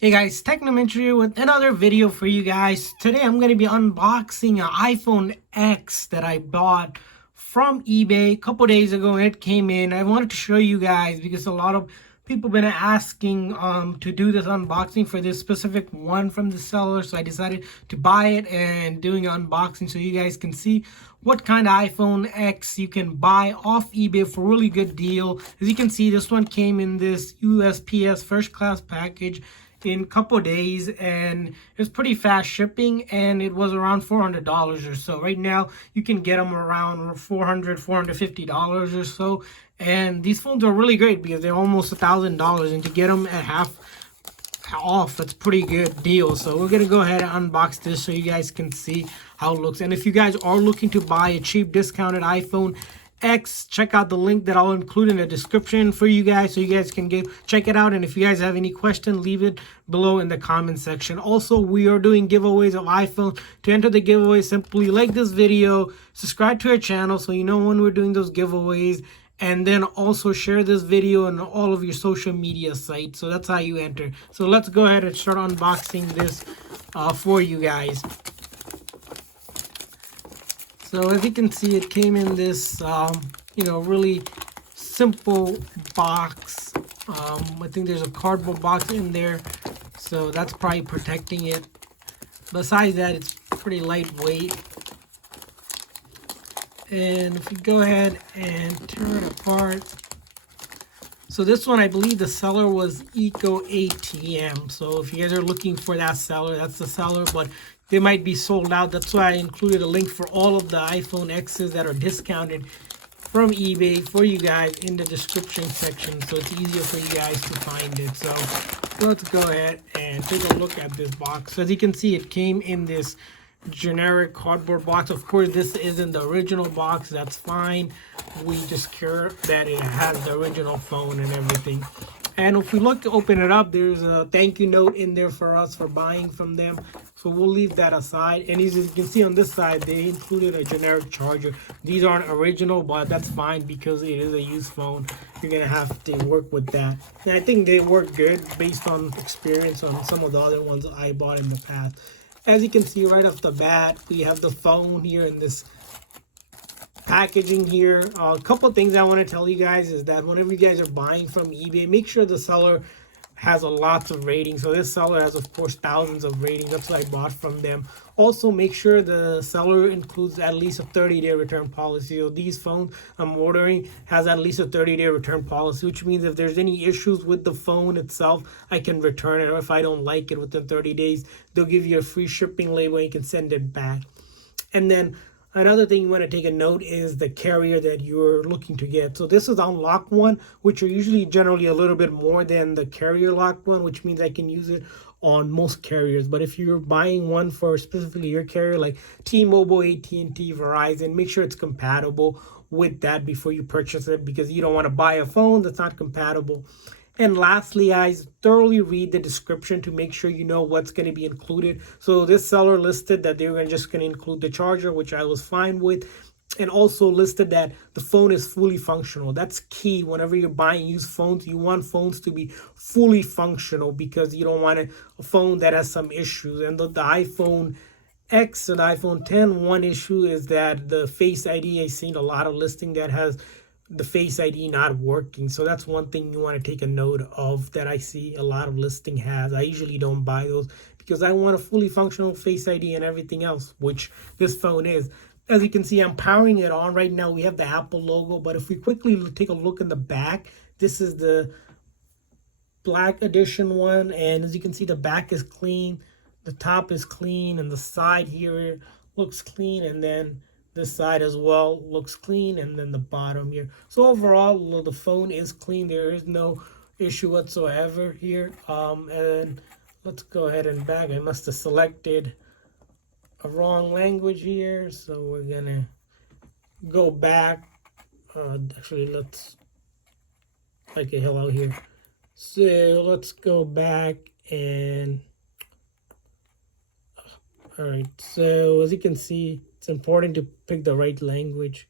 Hey guys, Technometry with another video for you guys. Today I'm going to be unboxing an iPhone X that I bought from eBay a couple days ago. It came in. I wanted to show you guys because a lot of people been asking to do this unboxing for this specific one from the seller. So I decided to buy it and doing an unboxing so you guys can see what kind of iPhone X you can buy off eBay for a really good deal. As you can see, this one came in this USPS first class package in a couple days, and it's pretty fast shipping, and it was around $400 or so. Right now you can get them around $450 or so, and these phones are really great because they're almost $1,000, and to get them at half off, that's pretty good deal. So we're gonna go ahead and unbox this so you guys can see how it looks. And if you guys are looking to buy a cheap discounted iPhone X, check out the link that I'll include in the description for you guys so you guys can check it out. And if you guys have any question, leave it below in the comment section. Also, we are doing giveaways of iPhone. To enter the giveaway, simply like this video, subscribe to our channel so you know when we're doing those giveaways, and then also share this video on all of your social media sites. So that's how you enter. So let's go ahead and start unboxing this for you guys. So as you can see, it came in this, really simple box. I think there's a cardboard box in there, so that's probably protecting it. Besides that, it's pretty lightweight. And if you go ahead and tear it apart. So this one, I believe the seller was Eco ATM. So if you guys are looking for that seller, that's the seller, but they might be sold out. That's why I included a link for all of the iPhone X's that are discounted from eBay for you guys in the description section, so it's easier for you guys to find it. So let's go ahead and take a look at this box. So as you can see, it came in this generic cardboard box. Of course, this isn't the original box. That's fine. We just care that it has the original phone and everything. And if we look to open it up, there's a thank you note in there for us for buying from them. So we'll leave that aside. And as you can see on this side, they included a generic charger. These aren't original, but that's fine because it is a used phone. You're going to have to work with that. And I think they work good based on experience on some of the other ones I bought in the past. As you can see right off the bat, we have the phone here in this packaging here. A couple things I want to tell you guys is that whenever you guys are buying from eBay, make sure the seller has a lots of ratings. So this seller has, of course, thousands of ratings. That's what I bought from them. Also, make sure the seller includes at least a 30-day return policy. So these phones I'm ordering has at least a 30-day return policy, which means if there's any issues with the phone itself, I can return it. Or if I don't like it within 30 days, they'll give you a free shipping label and you can send it back. And then another thing you want to take a note is the carrier that you're looking to get. So this is unlocked one, which are usually generally a little bit more than the carrier locked one, which means I can use it on most carriers. But if you're buying one for specifically your carrier, like T-Mobile, AT&T, Verizon, make sure it's compatible with that before you purchase it, because you don't want to buy a phone that's not compatible. And lastly, guys, thoroughly read the description to make sure you know what's going to be included. So this seller listed that they were just going to include the charger, which I was fine with, and also listed that the phone is fully functional. That's key. Whenever you're buying used phones, you want phones to be fully functional because you don't want a phone that has some issues. And the iPhone X and iPhone 10, one issue is that the Face ID, I've seen a lot of listing that has the Face ID not working. So that's one thing you want to take a note of that I see a lot of listing has. I usually don't buy those because I want a fully functional Face ID and everything else, which this phone is. As you can see, I'm powering it on right now. We have the Apple logo, but if we quickly take a look in the back, this is the black edition one, and as you can see, the back is clean, the top is clean, and the side here looks clean, and then this side as well looks clean, and then the bottom here. So overall, the phone is clean. There is no issue whatsoever here. And let's go ahead and back. I must have selected a wrong language here, so we're gonna go back. Actually, let's like a hello here. So let's go back and all right. So as you can see, it's important to pick the right language.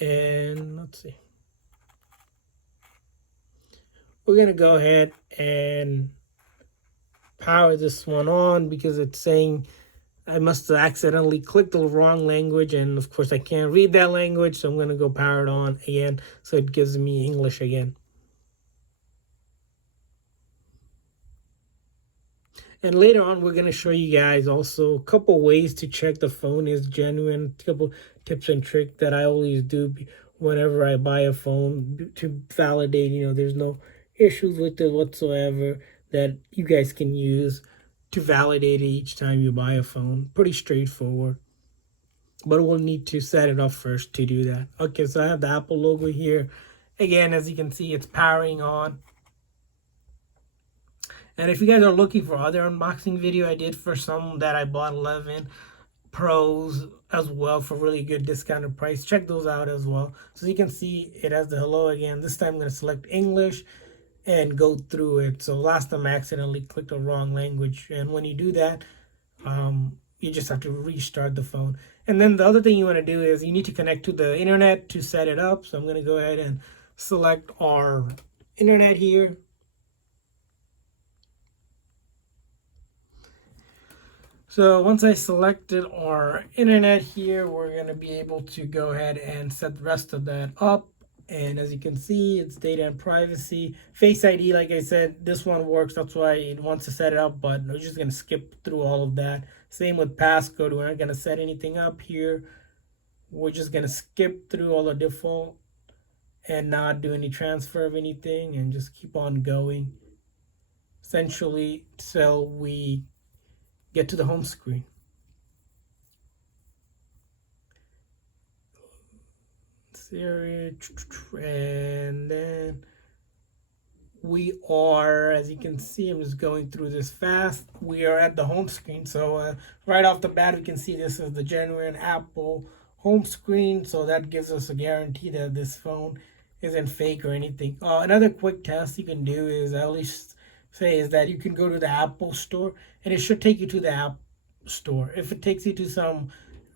And let's see. we're gonna go ahead and power this one on because it's saying I must have accidentally clicked the wrong language, and of course I can't read that language, so I'm gonna go power it on again so it gives me English again. And later on, we're going to show you guys also a couple ways to check the phone is genuine, a couple tips and tricks that I always do whenever I buy a phone to validate, there's no issues with it whatsoever that you guys can use to validate it each time you buy a phone. Pretty straightforward. But we'll need to set it up first to do that. Okay, so I have the Apple logo here. Again, as you can see, it's powering on. And if you guys are looking for other unboxing video I did for some that I bought 11 Pros as well for really good discounted price, check those out as well. So you can see it has the hello again. This time I'm going to select English and go through it. So last time I accidentally clicked the wrong language. And when you do that, you just have to restart the phone. And then the other thing you want to do is you need to connect to the internet to set it up. So I'm going to go ahead and select our internet here. So once I selected our internet here, we're going to be able to go ahead and set the rest of that up. And as you can see, it's data and privacy. Face ID, like I said, this one works. That's why it wants to set it up, but we're just going to skip through all of that. Same with passcode. We're not going to set anything up here. We're just going to skip through all the default and not do any transfer of anything and just keep on going. Essentially, till we get to the home screen. Siri, and then we are, as you can see, I'm just going through this fast. We are at the home screen. So right off the bat, we can see this is the genuine Apple home screen. So that gives us a guarantee that this phone isn't fake or anything. Another quick test you can do is, at least say, is that you can go to the Apple store and it should take you to the App Store. If it takes you to some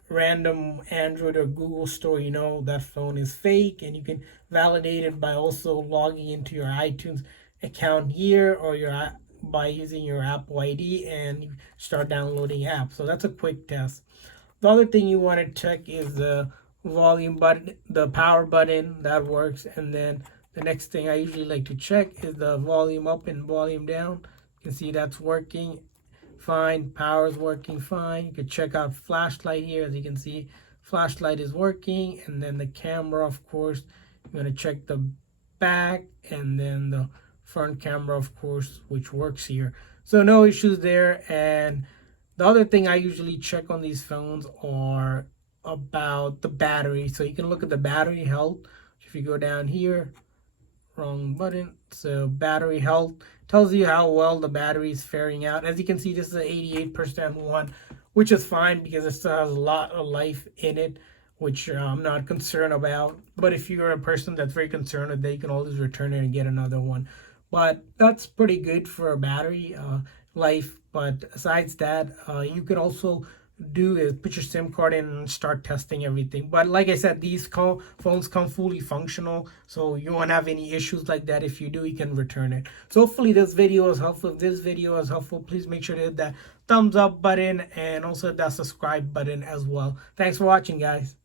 random Android or Google store, that phone is fake, and you can validate it by also logging into your iTunes account here or by using your Apple ID and you start downloading apps. So that's a quick test. The other thing you want to check is the volume button, the power button, that works. And then the next thing I usually like to check is the volume up and volume down. You can see that's working fine. Power is working fine. You can check out flashlight here. As you can see, flashlight is working. And then the camera, of course, you're going to check the back and then the front camera, of course, which works here. So no issues there. And the other thing I usually check on these phones are about the battery. So you can look at the battery health. If you go down here, wrong button. So battery health tells you how well the battery is faring out. As you can see, this is an 88% one, which is fine because it still has a lot of life in it, which I'm not concerned about. But if you're a person that's very concerned with that, you can always return it and get another one. But that's pretty good for a battery life. But besides that, you could also do is put your SIM card in and start testing everything. But like I said, these phones come fully functional, so you won't have any issues like that. If you do, you can return it. So hopefully this video is helpful. If this video is helpful, please make sure to hit that thumbs up button and also that subscribe button as well. Thanks for watching, guys.